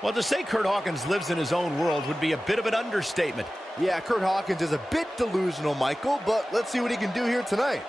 Well, to say Curt Hawkins lives in his own world would be a bit of an understatement. Yeah, Curt Hawkins is a bit delusional, Michael, but let's see what he can do here tonight.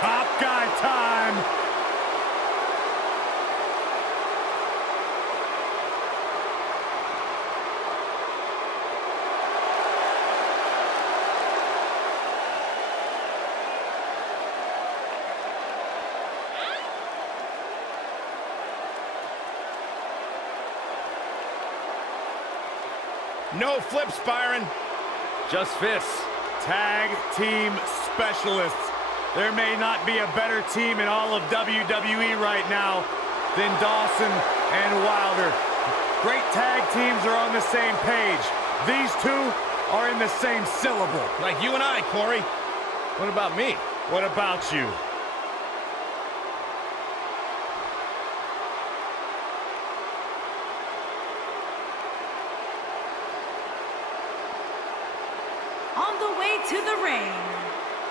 Top guy time. No flips, Byron. Just fists. Tag team specialists. There may not be a better team in all of WWE right now than Dawson and Wilder. Great tag teams are on the same page. These two are in the same syllable. Like you and I, Corey. What about me? What about you? On the way to the ring,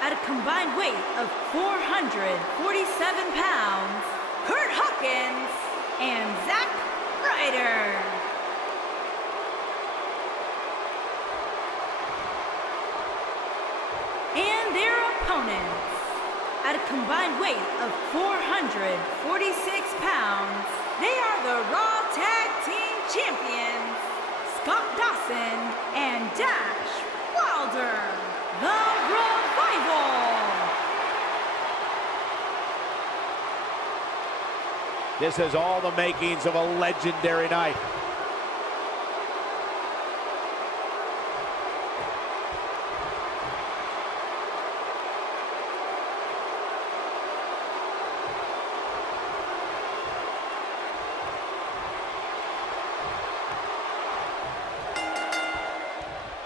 at a combined weight of 447 pounds, Curt Hawkins and Zack Ryder. And their opponents, at a combined weight of 446 pounds, they are the Raw Tag Team Champions, Scott Dawson and Dash Wilder, the Revival. This has all the makings of a legendary night.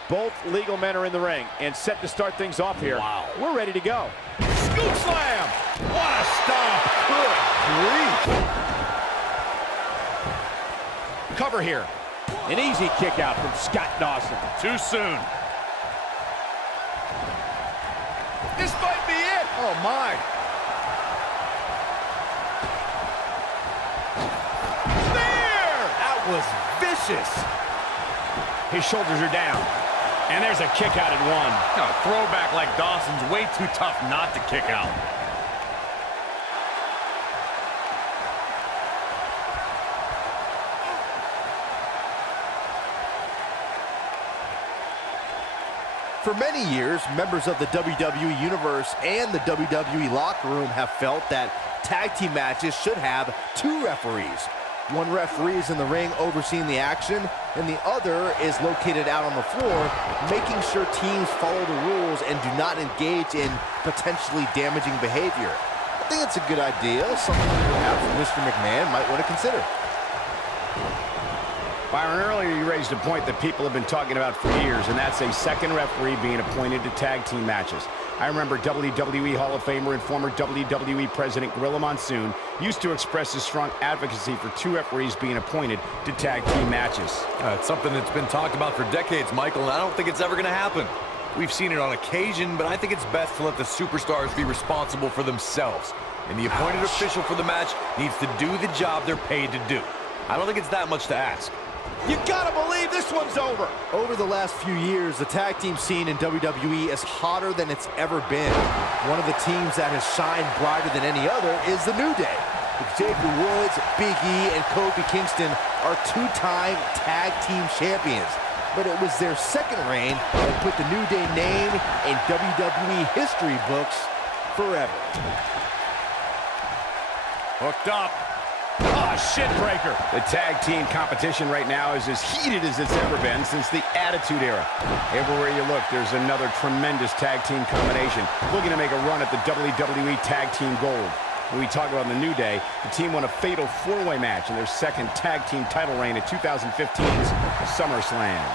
Both legal men are in the ring and set to start things off here. Wow. We're ready to go. Scoop slam! What a stomp! Good grief! Cover here. An easy kick out from Scott Dawson. Too soon. This might be it! Oh, my. There! That was vicious. His shoulders are down. And there's a kick out at one. A throwback like Dawson's way too tough not to kick out. For many years, members of the WWE Universe and the WWE locker room have felt that tag team matches should have two referees. One referee is in the ring overseeing the action, and the other is located out on the floor, making sure teams follow the rules and do not engage in potentially damaging behavior. I think it's a good idea, something perhaps Mr. McMahon might want to consider. Byron, earlier you raised a point that people have been talking about for years, and that's a second referee being appointed to tag team matches. I remember WWE Hall of Famer and former WWE President Gorilla Monsoon used to express his strong advocacy for two referees being appointed to tag team matches. It's something that's been talked about for decades, Michael, and I don't think it's ever going to happen. We've seen it on occasion, but I think it's best to let the superstars be responsible for themselves. And the appointed official for the match needs to do the job they're paid to do. I don't think it's that much to ask. You gotta believe this one's over. Over the last few years, the tag team scene in WWE is hotter than it's ever been. One of the teams that has shined brighter than any other is the New Day. Xavier Woods, Big E, and Kofi Kingston are two-time tag team champions. But it was their second reign that put the New Day name in WWE history books forever. Hooked up. Oh, shit breaker. The tag team competition right now is as heated as it's ever been since the Attitude Era. Everywhere you look, there's another tremendous tag team combination looking to make a run at the WWE Tag Team Gold. When we talk about the New Day, the team won a fatal four-way match in their second tag team title reign at 2015's SummerSlam.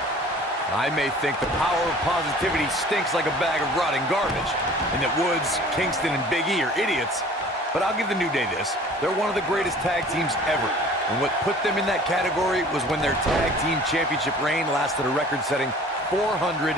I may think the power of positivity stinks like a bag of rotting garbage, and that Woods, Kingston, and Big E are idiots, but I'll give the New Day this. They're one of the greatest tag teams ever, and what put them in that category was when their tag team championship reign lasted a record-setting 483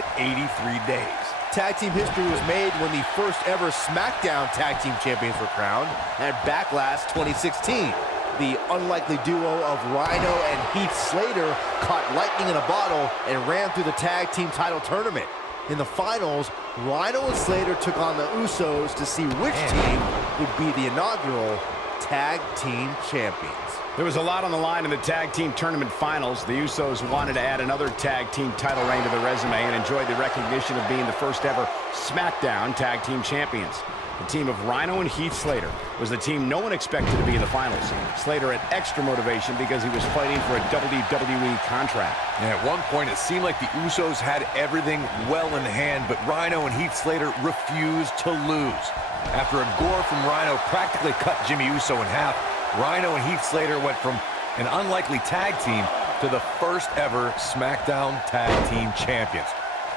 days. Tag team history was made when the first ever SmackDown Tag Team Champions were crowned at Backlash 2016. The unlikely duo of Rhino and Heath Slater caught lightning in a bottle and ran through the tag team title tournament. In the finals, Rhino and Slater took on the Usos to see which team would be the inaugural Tag Team Champions. There was a lot on the line in the tag team tournament finals. The Usos wanted to add another tag team title reign to their resume and enjoyed the recognition of being the first ever SmackDown Tag Team Champions. The team of Rhino and Heath Slater was the team no one expected to be in the finals. Slater had extra motivation because he was fighting for a WWE contract. And at one point, it seemed like the Usos had everything well in hand, but Rhino and Heath Slater refused to lose. After a gore from Rhino practically cut Jimmy Uso in half, Rhino and Heath Slater went from an unlikely tag team to the first ever SmackDown Tag Team Champions.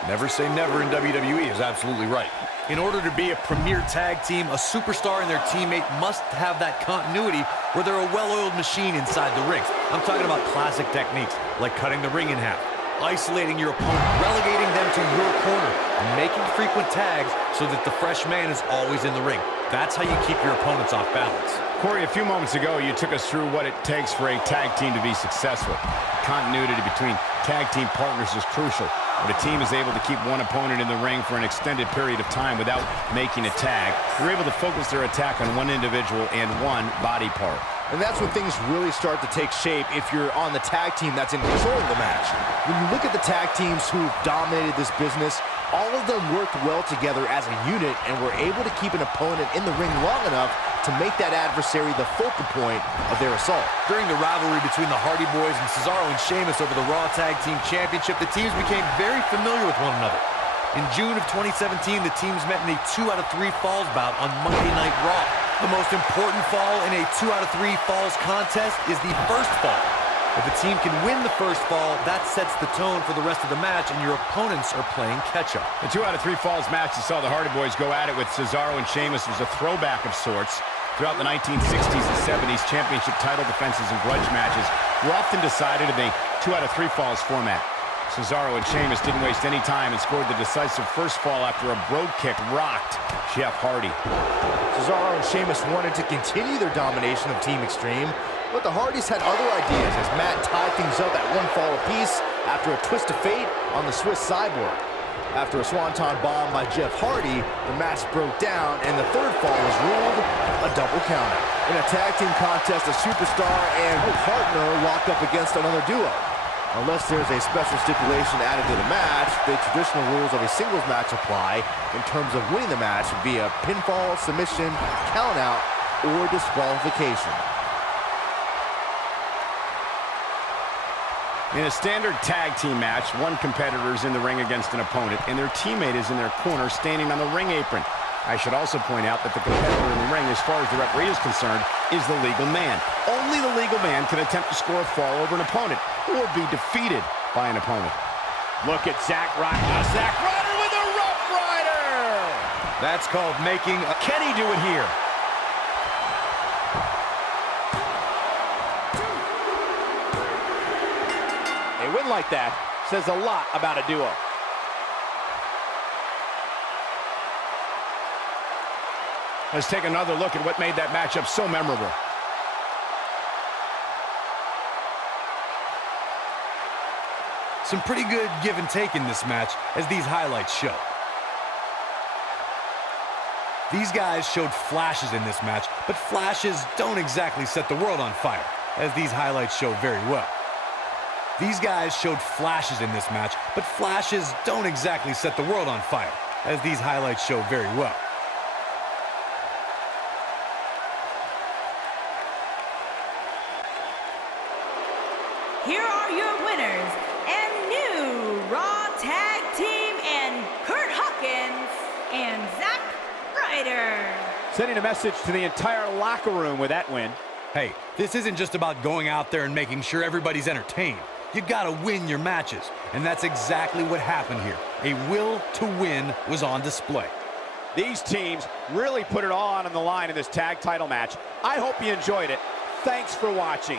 Never say never in WWE is absolutely right. In order to be a premier tag team, a superstar and their teammate must have that continuity where they're a well-oiled machine inside the ring. I'm talking about classic techniques like cutting the ring in half, isolating your opponent, relegating them to your corner, and making frequent tags so that the fresh man is always in the ring. That's how you keep your opponents off balance. Corey, a few moments ago, you took us through what it takes for a tag team to be successful. Continuity between tag team partners is crucial. When a team is able to keep one opponent in the ring for an extended period of time without making a tag, they're able to focus their attack on one individual and one body part. And that's when things really start to take shape if you're on the tag team that's in control of the match. When you look at the tag teams who've dominated this business, all of them worked well together as a unit and were able to keep an opponent in the ring long enough to make that adversary the focal point of their assault. During the rivalry between the Hardy Boys and Cesaro and Sheamus over the Raw Tag Team Championship, the teams became very familiar with one another. In June of 2017, the teams met in a 2 out of 3 falls bout on Monday Night Raw. The most important fall in a 2 out of 3 falls contest is the first fall. If a team can win the first fall, that sets the tone for the rest of the match, and your opponents are playing catch-up. The 2 out of 3 falls match that saw the Hardy Boys go at it with Cesaro and Sheamus was a throwback of sorts. Throughout the 1960s and 70s, championship title defenses and grudge matches were often decided in a 2 out of 3 falls format. Cesaro and Sheamus didn't waste any time and scored the decisive first fall after a brogue kick rocked Jeff Hardy. Cesaro and Sheamus wanted to continue their domination of Team Extreme, but the Hardys had other ideas as Matt tied things up at 1 fall apiece after a twist of fate on the Swiss Cyborg. After a swanton bomb by Jeff Hardy, the match broke down and the third fall was ruled a double countout. In a tag team contest, a superstar and partner lock up against another duo. Unless there's a special stipulation added to the match, the traditional rules of a singles match apply in terms of winning the match via pinfall, submission, countout, or disqualification. In a standard tag team match, one competitor is in the ring against an opponent, and their teammate is in their corner standing on the ring apron. I should also point out that the competitor in the ring, as far as the referee is concerned, is the legal man. Only the legal man can attempt to score a fall over an opponent or be defeated by an opponent. Look at Zack Ryder. Zack Ryder with a Rough Rider! That's called making a... Can he do it here? A win like that says a lot about a duo. Let's take another look at what made that matchup so memorable. Some pretty good give and take in this match, as these highlights show. These guys showed flashes in this match, but flashes don't exactly set the world on fire, as these highlights show very well. These guys showed flashes in this match, but flashes don't exactly set the world on fire, as these highlights show very well. Here are your winners and new Raw Tag Team and Curt Hawkins and Zack Ryder. Sending a message to the entire locker room with that win. Hey, this isn't just about going out there and making sure everybody's entertained. You gotta win your matches. And that's exactly what happened here. A will to win was on display. These teams really put it all on the line in this tag title match. I hope you enjoyed it. Thanks for watching.